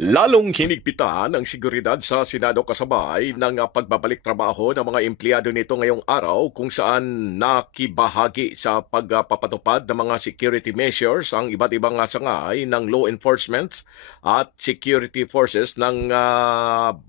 Lalong hinigpitan ang seguridad sa Senado kasabay ng pagbabalik trabaho ng mga empleyado nito ngayong araw kung saan nakibahagi sa pagpapatupad ng mga security measures ang iba't ibang sangay ng law enforcement at security forces ng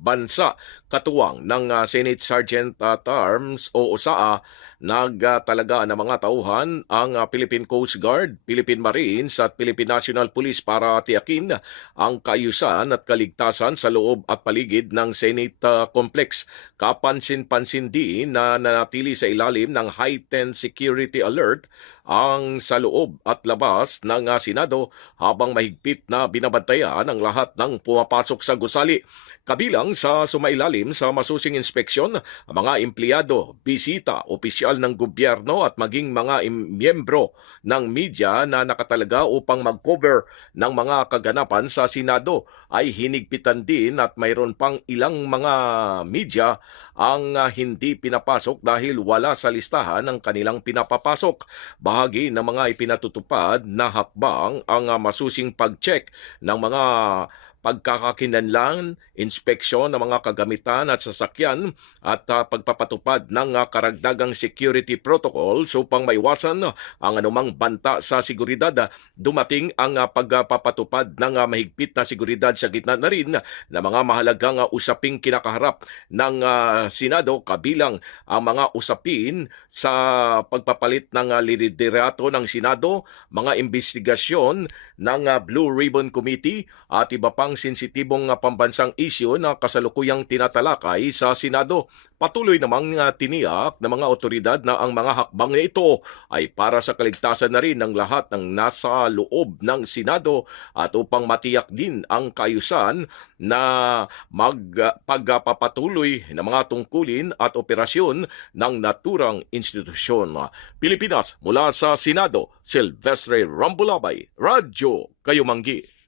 bansa. Katuwang ng Senate Sergeant at Arms o USAA, nagtalaga ng mga tauhan ang Philippine Coast Guard, Philippine Marines at Philippine National Police para tiyakin ang kaayusan at kaligtasan sa loob at paligid ng Senate Complex. Kapansin-pansin din na nanatili sa ilalim ng heightened security alert ang sa loob at labas ng Senado habang mahigpit na binabantayan ang lahat ng pumapasok sa gusali. Kabilang sa sumailalim sa masusing inspeksyon ang mga empleyado, bisita, opisyal ng gobyerno at maging mga miyembro ng media na nakatalaga upang mag-cover ng mga kaganapan sa Senado ay hinigpitan din at mayroon pang ilang mga media ang hindi pinapasok dahil wala sa listahan ng kanilang pinapapasok. Bahagi ng mga ipinatutupad na hakbang ang masusing pag-check ng mga pagkakakinlanlan, inspeksyon ng mga kagamitan at sasakyan at pagpapatupad ng karagdagang security protocols upang maiwasan ang anumang banta sa seguridad. Dumating ang pagpapatupad ng mahigpit na seguridad sa gitna na rin ng mga mahalagang usaping kinakaharap ng Senado, kabilang ang mga usapin sa pagpapalit ng liderato ng Senado, mga investigasyon ng Blue Ribbon Committee at iba pang sensitibong pambansang isyu na kasalukuyang tinatalakay sa Senado. Patuloy namang tiniyak ng mga otoridad na ang mga hakbang na ito ay para sa kaligtasan na rin ng lahat ng nasa loob ng Senado at upang matiyak din ang kaayusan na pagpapatuloy ng mga tungkulin at operasyon ng naturang institusyon. Pilipinas, mula sa Senado, Silvestre Rambulabay, Radyo Kayumanggi.